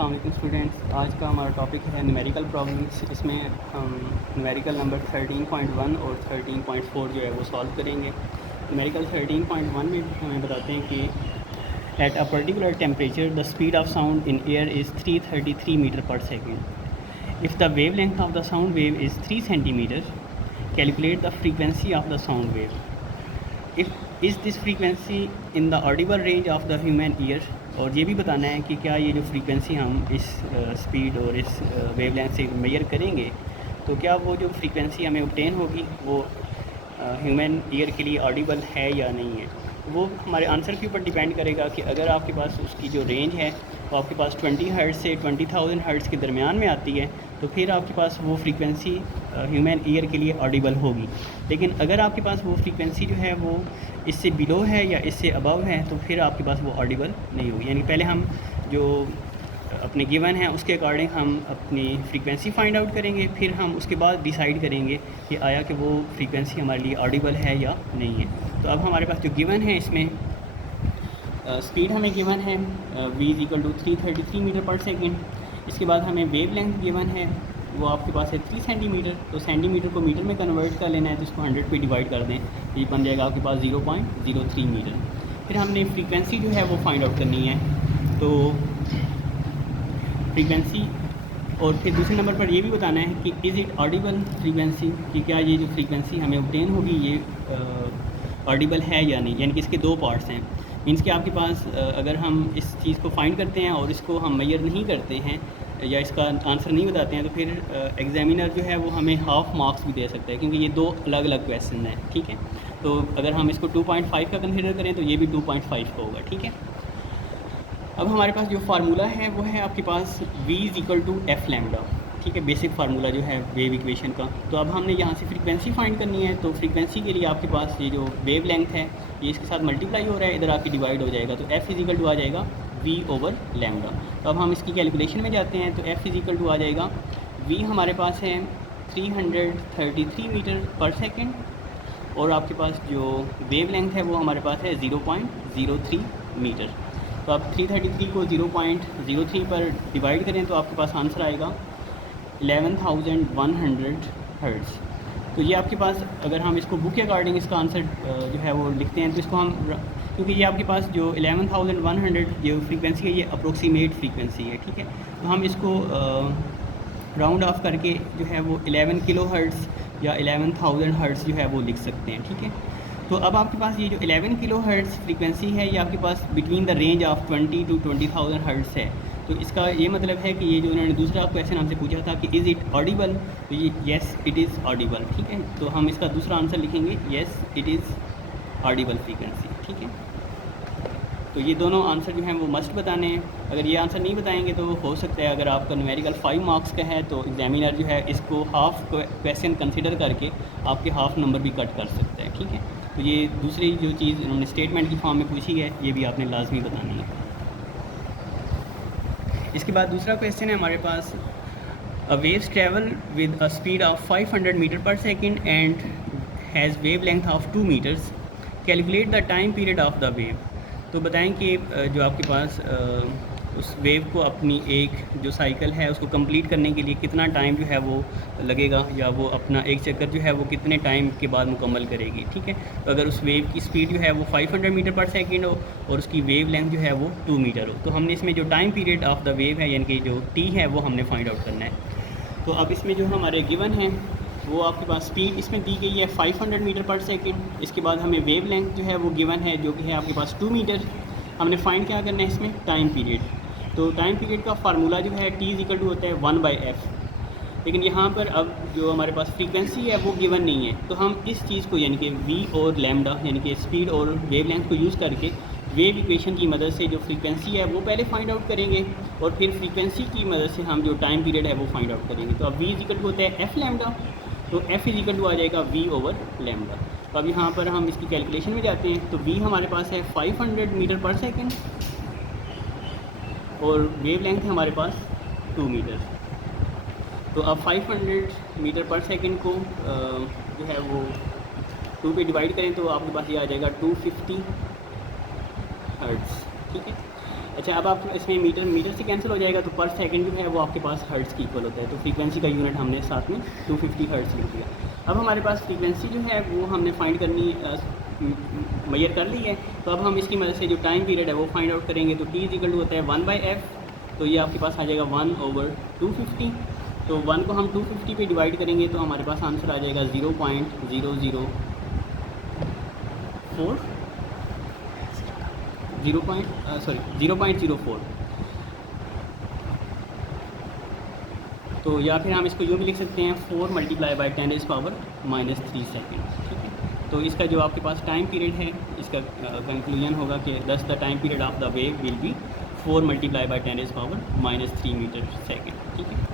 अस्सलाम वालेकुम स्टूडेंट्स। आज का हमारा टॉपिक है न्यूमेरिकल प्रॉब्लम्स। इसमें हम न्यूमेरिकल नंबर 13.1 और 13.4 जो है वो सॉल्व करेंगे। न्यूमेरिकल 13.1 में हमें बताते हैं कि at a particular temperature the speed of sound in air is 333 metre per second. If the wavelength of the sound wave is 3 centimetre, calculate the frequency of the sound wave. Is this frequency in the audible range of the human ear. और ये भी बताना है कि क्या ये जो frequency हम इस स्पीड और इस वेवलेंथ से मेजर करेंगे तो क्या वो जो फ्रीक्वेंसी हमें ऑब्टेन होगी वो ह्यूमन ईयर के लिए ऑडिबल है या नहीं है। वो हमारे आंसर के ऊपर डिपेंड करेगा कि अगर आपके पास उसकी जो रेंज है वो आपके पास 20 हर्ट्ज़ से 20,000 हर्ट्ज़ के दरमियान में आती है तो फिर आपके पास वो फ्रीक्वेंसी ह्यूमन ईयर के लिए ऑडिबल होगी। लेकिन अगर आपके पास वो फ्रीक्वेंसी जो है वो इससे बिलो है या इससे अबव है तो फिर आपके पास वो ऑडिबल नहीं होगी। यानी पहले हम जो अपने गिवन है उसके अकॉर्डिंग हम अपनी फ्रीक्वेंसी फाइंड आउट करेंगे, फिर हम उसके बाद डिसाइड करेंगे कि आया कि वो फ्रीक्वेंसी हमारे लिए ऑडिबल है या नहीं है। तो अब हमारे पास जो गिवन है इसमें स्पीड हमें गिवन है v equal to 333 metre per second. इसके बाद हमें वेव लेंथ गिवन है वो आपके पास है 3 सेंटीमीटर। तो सेंटीमीटर को मीटर में कन्वर्ट कर लेना है तो इसको 100 पे डिवाइड कर दें, ये बन जाएगा आपके पास 0.03 मीटर। फिर हमने फ्रीक्वेंसी जो है वो फाइंड आउट करनी है। तो फ्रीक्वेंसी और फिर दूसरे नंबर पर ये भी बताना है कि इज़ इट ऑडिबल फ्रीक्वेंसी, कि क्या ये जो फ्रीक्वेंसी हमें ऑब्टेन होगी ये ऑडिबल है या नहीं। यानी कि इसके दो पार्ट्स हैं। मीन्स कि आपके पास अगर हम इस चीज़ को फाइंड करते हैं और इसको हम मेजर नहीं करते हैं या इसका आंसर नहीं बताते हैं तो फिर एग्जामिनर जो है वो हमें हाफ़ मार्क्स भी दे सकता है, क्योंकि ये दो अलग अलग क्वेश्चन हैं। ठीक है, तो अगर हम इसको 2.5 का कंसिडर करें तो ये भी 2.5 का होगा। ठीक है, अब हमारे पास जो फार्मूला है वो है आपके पास v is equal to F lambda. ठीक है, बेसिक फार्मूला जो है वेव इक्वेशन का। तो अब हमने यहाँ से फ्रीक्वेंसी फाइंड करनी है। तो फ्रीक्वेंसी के लिए आपके पास ये जो वेव लेंथ है ये इसके साथ मल्टीप्लाई हो रहा है, इधर आपकी डिवाइड हो जाएगा तो f इज़ इक्वल टू आ जाएगा v ओवर लैम्डा। तो अब हम इसकी कैलकुलेशन में जाते हैं तो f इज़ इक्वल टू आ जाएगा v हमारे पास है 333 मीटर पर सेकेंड और आपके पास जो वेव लेंथ है वो हमारे पास है 0.03 मीटर। तो आप 333 को 0.03 पर डिवाइड करें तो आपके पास आंसर आएगा 11,100 हर्ट्ज़। तो ये आपके पास अगर हम इसको बुक के अकॉर्डिंग इसका आंसर जो है वो लिखते हैं तो इसको हम, क्योंकि ये आपके पास जो 11,100 जो फ्रीक्वेंसी है ये अप्रोक्सीमेट फ्रीक्वेंसी है। ठीक है, तो हम इसको राउंड ऑफ करके जो है वो 11 किलो हर्ट्ज़ या 11,000 हर्ट्ज़ जो है वो लिख सकते हैं। ठीक है, तो अब आपके पास ये जो 11 किलो हर्ट्ज़ फ्रीक्वेंसी है ये आपके पास between the range of 20 to 20,000 hertz है। तो इसका ये मतलब है कि ये जो उन्होंने दूसरा क्वेश्चन हमसे पूछा था कि इज़ इट ऑडिबल, तो ये येस इट इज़ ऑडिबल। ठीक है, तो हम इसका दूसरा आंसर लिखेंगे yes it is Audible frequency. ठीक है, तो ये दोनों आंसर जो हैं वो मस्ट बताने हैं। अगर ये आंसर नहीं बताएंगे तो हो सकता है अगर आपका न्यूमेरिकल 5 मार्क्स का है तो एग्जामिनर जो है इसको हाफ़ क्वेश्चन कंसिडर करके आपके हाफ़ नंबर भी कट कर सकता है। ठीक है, तो ये दूसरी जो चीज़ इन्होंने स्टेटमेंट की फॉर्म में पूछी है ये भी आपने लाजमी बतानी है। इसके बाद दूसरा क्वेश्चन है हमारे पास a waves travel with a speed of 500 metre per second and has wavelength of 2 metres, calculate the time period of the wave. तो बताएं कि जो आपके पास उस वेव को अपनी एक जो साइकिल है उसको कंप्लीट करने के लिए कितना टाइम जो है वो लगेगा, या वो अपना एक चक्कर जो है वो कितने टाइम के बाद मुकम्मल करेगी। ठीक है, तो अगर उस वेव की स्पीड जो है वो 500 मीटर पर सेकेंड हो और उसकी वेव लेंथ जो है वो 2 मीटर हो तो हमने इसमें जो time period of the wave है यानी कि जो t है वो हमने फाइंड आउट करना है। तो अब इसमें जो हमारे गिवन है वो आपके पास स्पीड इसमें दी गई है 500 मीटर पर सेकेंड। इसके बाद हमें वेव लेंथ जो है वो गिवन है जो कि है आपके पास 2 मीटर। हमने फाइंड क्या करना है इसमें टाइम पीरियड। तो टाइम पीरियड का फार्मूला जो है t इज़ इक्वल टू होता है 1/f। लेकिन यहाँ पर अब जो हमारे पास फ्रीक्वेंसी है वो गिवन नहीं है तो हम इस चीज़ को यानी कि v और लैम्डा यानी कि स्पीड और वेव लेंथ को यूज़ करके वेव इक्वेशन की मदद से जो फ्रीक्वेंसी है वो पहले फाइंड आउट करेंगे और फिर फ्रीक्वेंसी की मदद से हम जो टाइम पीरियड है वो फाइंड आउट करेंगे। तो अब v इज़ इक्वल टू होता है f लैम्डा, तो f इज़ इक्वल टू आ जाएगा v ओवर लैम्डा। तो अब यहाँ पर हम इसकी कैलकुलेशन में जाते हैं तो v हमारे पास है 500 मीटर पर सेकेंड और वेव लेंथ है हमारे पास 2 मीटर। तो अब 500 मीटर पर सेकेंड को जो है वो 2 पे डिवाइड करें तो आपके पास ये आ जाएगा 250 हर्ट्ज़। ठीक है, अच्छा, अब आप इसमें मीटर से कैंसिल हो जाएगा, तो पर सेकंड जो है वो आपके पास हर्ट्ज़ की इक्वल होता है। तो फ्रीक्वेंसी का यूनिट हमने साथ में 250 हर्ट्ज़ लिख दिया। अब हमारे पास फ्रीक्वेंसी जो है वो हमने फाइंड करनी मेजर कर ली है। तो अब हम इसकी मदद से जो टाइम पीरियड है वो फाइंड आउट करेंगे। तो टी इक्वल टू होता है 1/f, तो ये आपके पास आ जाएगा 1/250। तो 1 को हम 250 पे डिवाइड करेंगे तो हमारे पास आंसर आ जाएगा 0.004 0.04। तो या फिर हम इसको यूँ भी लिख सकते हैं 4 मल्टीप्लाई बाई 10⁻³ सेकेंड, ठीक है। तो इसका जो आपके पास टाइम पीरियड है, इसका कंक्लूजन होगा कि दस the time period of the wave will be 4 multiply by 10⁻³ metre second, ठीक है।